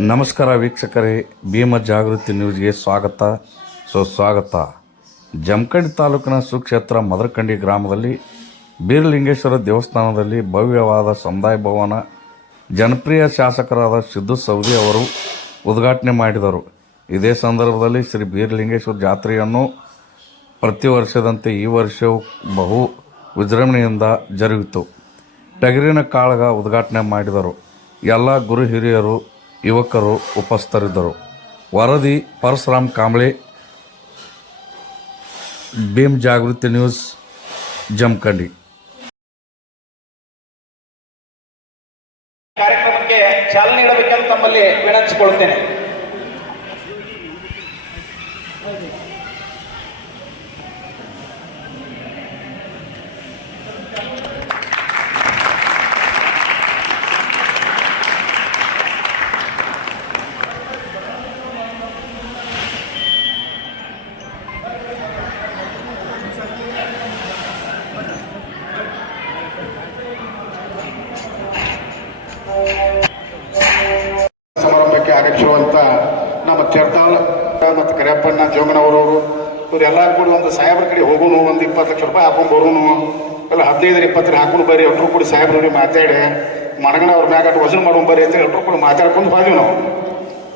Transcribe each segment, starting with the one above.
ನಮಸ್ಕಾರ ವೀಕ್ಷಕರೇ, ಭೀಮ ಜಾಗೃತಿ ನ್ಯೂಸ್ಗೆ ಸ್ವಾಗತ ಸುಸ್ವಾಗತ. ಜಮಖಂಡಿ ತಾಲೂಕಿನ ಸುಕ್ಷೇತ್ರ ಮದರಕಂಡಿ ಗ್ರಾಮದಲ್ಲಿ ಬೀರಲಿಂಗೇಶ್ವರ ದೇವಸ್ಥಾನದಲ್ಲಿ ಭವ್ಯವಾದ ಸಮುದಾಯ ಭವನ ಜನಪ್ರಿಯ ಶಾಸಕರಾದ ಸಿದ್ದು ಸವದಿ ಅವರು ಉದ್ಘಾಟನೆ ಮಾಡಿದರು. ಇದೇ ಸಂದರ್ಭದಲ್ಲಿ ಶ್ರೀ ಬೀರಲಿಂಗೇಶ್ವರ ಜಾತ್ರೆಯನ್ನು ಪ್ರತಿ ವರ್ಷದಂತೆ ಈ ವರ್ಷವೂ ಬಹು ವಿಜೃಂಭಣೆಯಿಂದ ಜರುಗಿತು. ಟಗರಿನ ಕಾಳಗ ಉದ್ಘಾಟನೆ ಮಾಡಿದರು. ಎಲ್ಲ ಗುರು ಹಿರಿಯರು ಯುವಕರು ಉಪಸ್ಥಿತರಿದ್ದರು. ವರದಿ ಪರಶುರಾಮ್ ಕಾಂಬ್ಳೆ, ಭೀಮ್ ಜಾಗೃತಿ ನ್ಯೂಸ್, ಜಮಖಂಡಿ. ಕಾರ್ಯಕ್ರಮಕ್ಕೆ ಚಾಲನೆ ನೀಡಬೇಕೆಂದು ತಮ್ಮಲ್ಲಿ ವಿನಂತಿಸಿಕೊಳ್ಳುತ್ತೇನೆ. ಸಮಾರಂಭಕ್ಕೆ ಆಗಮಿಸಿರುವಂಥ ನಮ್ಮ ಚರ್ತಾಳ ಮತ್ತು ಕರಿಯಪ್ಪಣ್ಣ ಜೋಗನವರವರು ಇವರೆಲ್ಲ ಕೂಡಿ ಒಂದು ಸಾಹೇಬ್ರ ಕಡೆ ಹೋಗೋನು, ಒಂದು 20 ಲಕ್ಷ ರೂಪಾಯಿ ಹಾಕೊಂಡು ಬರೋನು, ಎಲ್ಲ 15-20 ಹಾಕೊಂಡು ಬರ್ರಿ, ಎಲ್ರು ಕೂಡಿ ಸಾಹೇಬ್ರವ್ರಿಗೆ ಮಾತಾಡಿ ಮಣಗಣ ಅವ್ರ ಮ್ಯಾಗ ವಜನ ಮಾಡೋಣ ಬರ್ರಿ ಅಂತ ಎಲ್ರು ಕೂಡಿ ಮಾತಾಡ್ಕೊಂಡು ಹೋದ್ವಿ. ನಾವು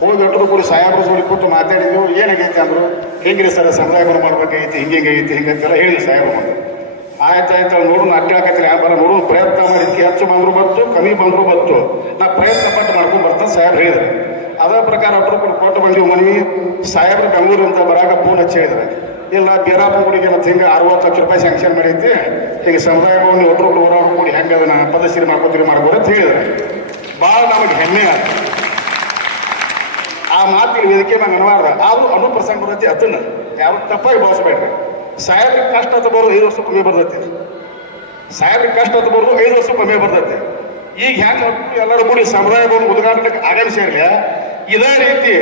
ಹೋಗಿ ಎಲ್ರು ಕೂಡಿ ಸಾಹೇಬ್ರ ಜೋಡಿ ಕೂತು ಮಾತಾಡಿದ್ವಿ. ಏನಾಗೈತೆ ಅಂದರು, ಹೆಂಗಿರಿ ಸರ್ ಸಮುದಾಯ ಮಾಡ್ಬೇಕಾಗೈತಿ, ಹಿಂಗೈತಿ ಹಿಂಗಂತೆಲ್ಲ ಹೇಳಿದ್ವಿ ಸಾಹೇಬ್ರು. ಆಯ್ತಾಯ್ತು ನೋಡೋಣ, ಅಡ್ಡಾಕತ್ತಿಲ್ಲ ಬರ ನೋಡೋಣ, ಪ್ರಯತ್ನ ಮಾಡಿದ್ಕೆ ಹೆಚ್ಚು ಬಂದರೂ ಬತ್ತು, ಕಮ್ಮಿ ಬಂದರೂ ಬತ್ತು, ನಾ ಪ್ರಯತ್ನ ಪಟ್ಟು ಮಾಡ್ಕೊಂಡು ಬರ್ತಾನೆ ಸಾಹೇಬ್ರು ಹೇಳಿದ್ರು. ಅದೇ ಪ್ರಕಾರ ಒಬ್ಬರು ಕೊಟ್ಟು ಬಂದೀವಿ ಮನವಿ. ಸಾಹೇಬ್ರು ಬೆಂಗಳೂರಿಂದ ಬರಾಗ ಫೋನ್ ಹಚ್ಚಿ ಹೇಳಿದ್ರೆ, ಇಲ್ಲ ಬೀರಪ್ಪ ಗುಡಿಗೆ ಮತ್ತು ಹಿಂಗೆ 60 ಲಕ್ಷ ರೂಪಾಯಿ ಸ್ಯಾಂಕ್ಷನ್ ಮಾಡೈತಿ, ಹಿಂಗೆ ಸಮುದಾಯ ಭವನ ಒಟ್ಟರು ಹೊರಗಡೆ ಕೂಡಿ ಹೆಂಗೆ ಅದನ್ನು ಪದಶ್ರೀ ಮಾಡ್ಕೋತೀರಿ ಮಾಡ್ಬೋದು ಅಂತ ಹೇಳಿದ್ರೆ ಭಾಳ ನಮಗೆ ಹೆಮ್ಮೆ ಆಯ್ತು. ಆ ಮಾತಿನ ವೇದಿಕೆ ನಂಗೆ ಅನವಾರ್ದ. ಆದರೂ ಅನುಪ್ರಸಂಗ ಬರ್ತೈತಿ, ಅದನ್ನು ಯಾರು ತಪ್ಪಾಗಿ ಭಾವಿಸ್ಬೇಡ್ರಿ. ಸಾಹೇಬ್ರಿಗೆ ಕಷ್ಟ ಅಂತ ಬರೋದು 5 ವರ್ಷ ಕಮ್ಮಿ ಬರ್ತೈತಿ. ಸಾಹೇಬ್ರಿಗೆ ಕಷ್ಟ ಅಂತ ಬರೋದು 5 ವರ್ಷ ಕಮ್ಮಿ ಬರ್ತೈತಿ. ಈಗ ಹೆಂಗೆ ಎಲ್ಲರೂ ಕೂಡಿ ಸಮುದಾಯ ಭವನ ಉದ್ಘಾಟನೆಗೆ ಆಗಮಿಸಿರ್ಲಿ, ಇದೇ ರೀತಿ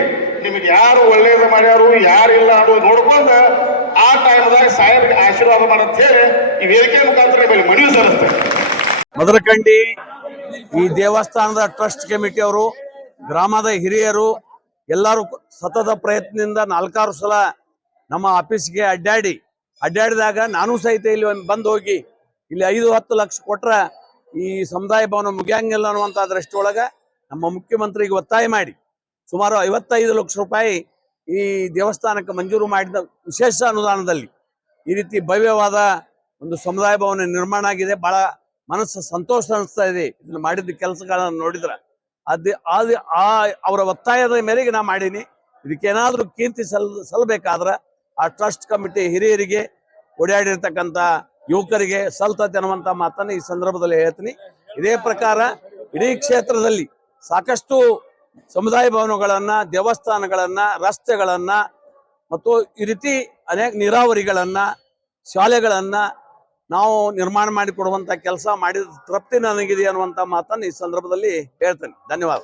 ನಿಮಗೆ ಯಾರು ಒಳ್ಳೇದು ಮಾಡ್ಯಾರು ಯಾರಿಲ್ಲ ಅನ್ನೋದು ನೋಡ್ಕೊಂಡು ಆ ಟೈಮ್ದಾಗ ಸಾಹೇಬ್ರಿಗೆ ಆಶೀರ್ವಾದ ಮಾಡಂತ ಹೇಳಿ ಈ ವೇದಿಕೆ ಮುಖಾಂತರ ಮೇಲೆ ಮನವಿ ಸಲ್ಲಿಸ್ತಾರೆ. ಮದರಕಂಡಿ ಈ ದೇವಸ್ಥಾನದ ಟ್ರಸ್ಟ್ ಕಮಿಟಿ ಅವರು, ಗ್ರಾಮದ ಹಿರಿಯರು ಎಲ್ಲರೂ ಸತತ ಪ್ರಯತ್ನದಿಂದ 4-6 ಸಲ ನಮ್ಮ ಆಫೀಸ್ಗೆ ಅಡ್ಡಾಡಿದಾಗ ನಾನು ಸಹಿತ ಇಲ್ಲಿ ಬಂದು ಹೋಗಿ ಇಲ್ಲಿ 5-10 ಲಕ್ಷ ಕೊಟ್ರೆ ಈ ಸಮುದಾಯ ಭವನ ಮುಗಿಯಂಗಿಲ್ಲ ಅನ್ನುವಂಥ ದೃಷ್ಟಿಯೊಳಗೆ ನಮ್ಮ ಮುಖ್ಯಮಂತ್ರಿಗೆ ಒತ್ತಾಯ ಮಾಡಿ ಸುಮಾರು 55 ಲಕ್ಷ ರೂಪಾಯಿ ಈ ದೇವಸ್ಥಾನಕ್ಕೆ ಮಂಜೂರು ಮಾಡಿದ ವಿಶೇಷ ಅನುದಾನದಲ್ಲಿ ಈ ರೀತಿ ಭವ್ಯವಾದ ಒಂದು ಸಮುದಾಯ ಭವನ ನಿರ್ಮಾಣ ಆಗಿದೆ. ಬಹಳ ಮನಸ್ಸು ಸಂತೋಷ ಅನಿಸ್ತಾ ಇದೆ ಇದನ್ನು ಮಾಡಿದ ಕೆಲಸಗಳನ್ನು ನೋಡಿದ್ರೆ. ಅವರ ಒತ್ತಾಯದ ಮೇರೆಗೆ ನಾ ಮಾಡೀನಿ. ಇದಕ್ಕೇನಾದ್ರೂ ಕೀರ್ತಿ ಸಲ್ಲಬೇಕಾದ್ರೆ ಆ ಟ್ರಸ್ಟ್ ಕಮಿಟಿ ಹಿರಿಯರಿಗೆ, ಓಡಾಡಿರ್ತಕ್ಕಂಥ ಯುವಕರಿಗೆ ಸಲ್ತತೆ ಅನ್ನುವಂಥ ಮಾತನ್ನು ಈ ಸಂದರ್ಭದಲ್ಲಿ ಹೇಳ್ತೀನಿ. ಇದೇ ಪ್ರಕಾರ ಇಡೀ ಕ್ಷೇತ್ರದಲ್ಲಿ ಸಾಕಷ್ಟು ಸಮುದಾಯ ಭವನಗಳನ್ನ, ದೇವಸ್ಥಾನಗಳನ್ನ, ರಸ್ತೆಗಳನ್ನ ಮತ್ತು ಈ ರೀತಿ ಅನೇಕ ನೀರಾವರಿಗಳನ್ನ, ಶಾಲೆಗಳನ್ನ ನಾವು ನಿರ್ಮಾಣ ಮಾಡಿಕೊಡುವಂತ ಕೆಲಸ ಮಾಡಿದ ತೃಪ್ತಿ ನನಗಿದೆ ಅನ್ನುವಂಥ ಮಾತನ್ನು ಈ ಸಂದರ್ಭದಲ್ಲಿ ಹೇಳ್ತೇನೆ. ಧನ್ಯವಾದ.